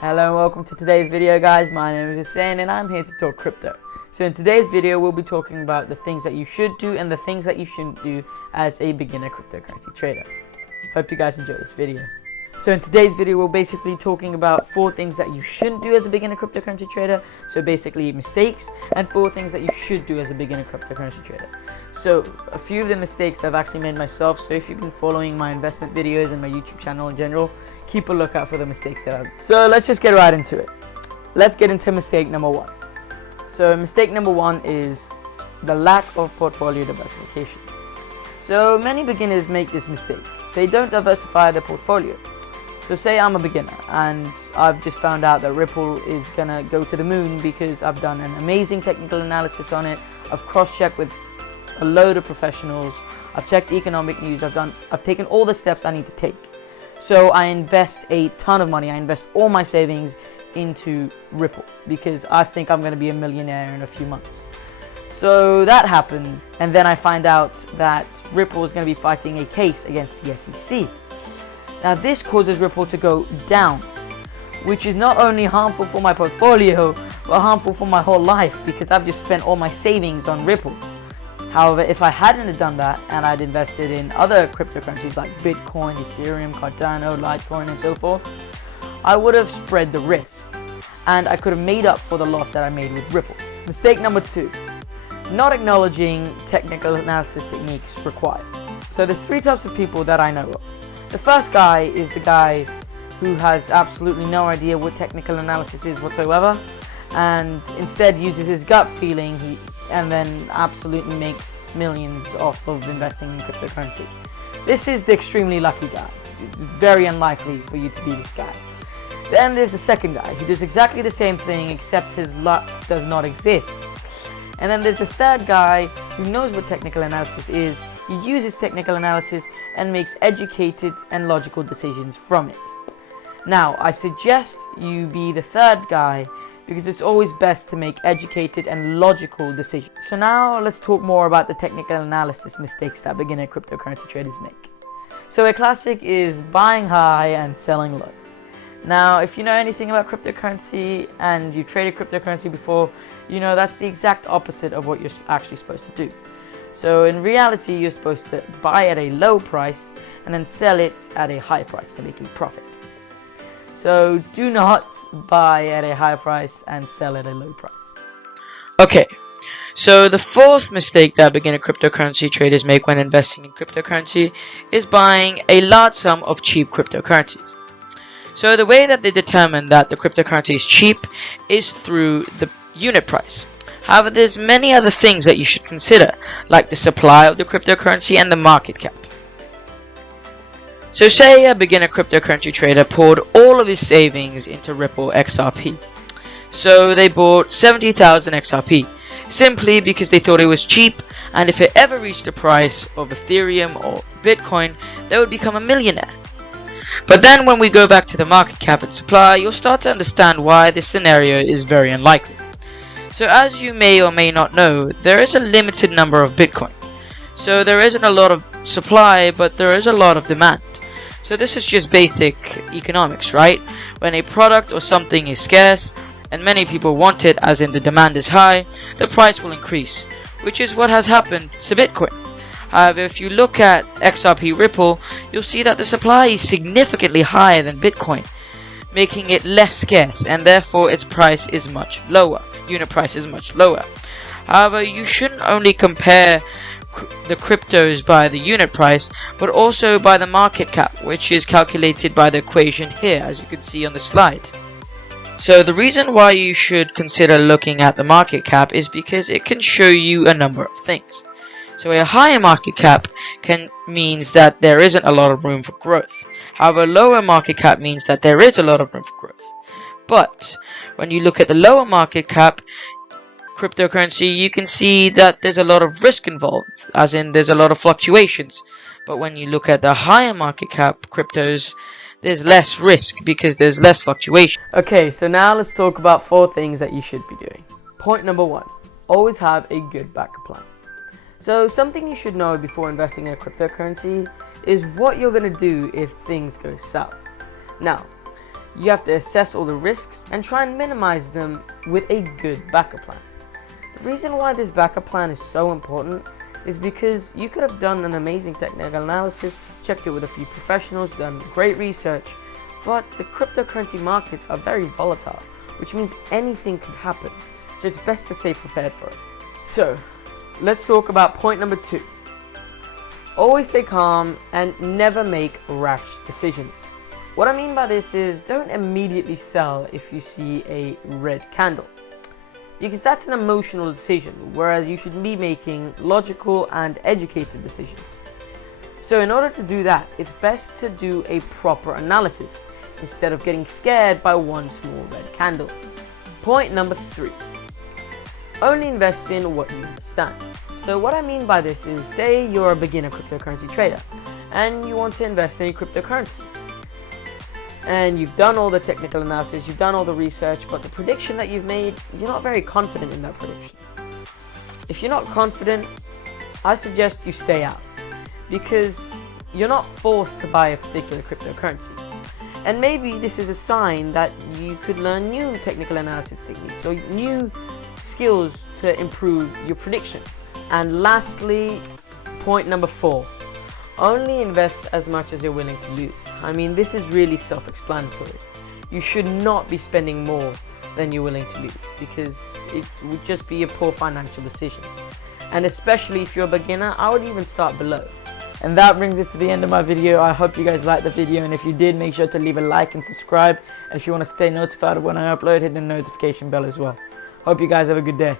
Hello and welcome to today's video, guys. My name is Hussain and I'm here to talk crypto. So in today's video we'll be talking about the things that you should do and the things that you shouldn't do as a beginner cryptocurrency trader. Hope you guys enjoy this video. So in today's video we're basically talking about 4 things that you shouldn't do as a beginner cryptocurrency trader. So basically mistakes, and 4 things that you should do as a beginner cryptocurrency trader. So a few of the mistakes I've actually made myself, so if you've been following my investment videos and my YouTube channel in general, keep a lookout for the mistakes that I've made. So let's just get right into it. Let's get into mistake number 1. So mistake number 1 is the lack of portfolio diversification. So many beginners make this mistake. They don't diversify their portfolio. So say I'm a beginner and I've just found out that Ripple is gonna go to the moon because I've done an amazing technical analysis on it. I've cross-checked with a load of professionals. I've checked economic news. I've taken all the steps I need to take. So I invest a ton of money. I invest all my savings into Ripple because I think I'm gonna be a millionaire in a few months. So that happens, and then I find out that Ripple is gonna be fighting a case against the SEC. Now this causes Ripple to go down, which is not only harmful for my portfolio, but harmful for my whole life because I've just spent all my savings on Ripple. However, if I hadn't done that and I'd invested in other cryptocurrencies like Bitcoin, Ethereum, Cardano, Litecoin and so forth, I would have spread the risk and I could have made up for the loss that I made with Ripple. Mistake number 2, not acknowledging technical analysis techniques required. So there's 3 types of people that I know of. The first guy is the guy who has absolutely no idea what technical analysis is whatsoever and instead uses his gut feeling and then absolutely makes millions off of investing in cryptocurrency. This is the extremely lucky guy. It's very unlikely for you to be this guy. Then there's the second guy who does exactly the same thing except his luck does not exist. And then there's the third guy who knows what technical analysis is. He uses technical analysis and makes educated and logical decisions from it. Now, I suggest you be the third guy because it's always best to make educated and logical decisions. So now let's talk more about the technical analysis mistakes that beginner cryptocurrency traders make. So a classic is buying high and selling low. Now, if you know anything about cryptocurrency and you traded cryptocurrency before, you know that's the exact opposite of what you're actually supposed to do. So in reality, you're supposed to buy at a low price and then sell it at a high price to make a profit. So do not buy at a high price and sell at a low price. Okay, so the 4th mistake that beginner cryptocurrency traders make when investing in cryptocurrency is buying a large sum of cheap cryptocurrencies. So the way that they determine that the cryptocurrency is cheap is through the unit price. However, there's many other things that you should consider, like the supply of the cryptocurrency and the market cap. So say a beginner cryptocurrency trader poured all of his savings into Ripple XRP. So they bought 70,000 XRP, simply because they thought it was cheap, and if it ever reached the price of Ethereum or Bitcoin, they would become a millionaire. But then when we go back to the market cap and supply, you'll start to understand why this scenario is very unlikely. So as you may or may not know, there is a limited number of Bitcoin. So there isn't a lot of supply, but there is a lot of demand. So this is just basic economics, right? When a product or something is scarce and many people want it, as in the demand is high, the price will increase, which is what has happened to Bitcoin. However, if you look at XRP Ripple, you'll see that the supply is significantly higher than Bitcoin, making it less scarce, and therefore its price is much lower. Unit price is much lower. However, you shouldn't only compare the cryptos by the unit price, but also by the market cap, which is calculated by the equation here, as you can see on the slide. So the reason why you should consider looking at the market cap is because it can show you a number of things. So a higher market cap means that there isn't a lot of room for growth. However, a lower market cap means that there is a lot of room for growth. But when you look at the lower market cap cryptocurrency, you can see that there's a lot of risk involved, as in there's a lot of fluctuations. But when you look at the higher market cap cryptos, there's less risk because there's less fluctuation. Okay, so now let's talk about 4 things that you should be doing. Point number 1, always have a good backup plan. So something you should know before investing in a cryptocurrency is what you're going to do if things go south. Now, You have to assess all the risks and try and minimize them with a good backup plan. The reason why this backup plan is so important is because you could have done an amazing technical analysis, checked it with a few professionals, done great research, but the cryptocurrency markets are very volatile, which means anything could happen. So it's best to stay prepared for it. So let's talk about point number 2. Always stay calm and never make rash decisions. What I mean by this is don't immediately sell if you see a red candle, because that's an emotional decision, whereas you should be making logical and educated decisions. So in order to do that, it's best to do a proper analysis instead of getting scared by one small red candle. Point number 3. Only invest in what you understand. So what I mean by this is, say you're a beginner cryptocurrency trader and you want to invest in cryptocurrency. And you've done all the technical analysis, you've done all the research, but the prediction that you've made, you're not very confident in that prediction. If you're not confident, I suggest you stay out, because you're not forced to buy a particular cryptocurrency. And maybe this is a sign that you could learn new technical analysis techniques or new skills to improve your prediction. And lastly, point number 4. Only invest as much as you're willing to lose. I mean, this is really self-explanatory. You should not be spending more than you're willing to lose, because it would just be a poor financial decision. And especially if you're a beginner, I would even start below. And that brings us to the end of my video. I hope you guys liked the video, and if you did, make sure to leave a like and subscribe. And if you want to stay notified of when I upload, hit the notification bell as well. Hope you guys have a good day.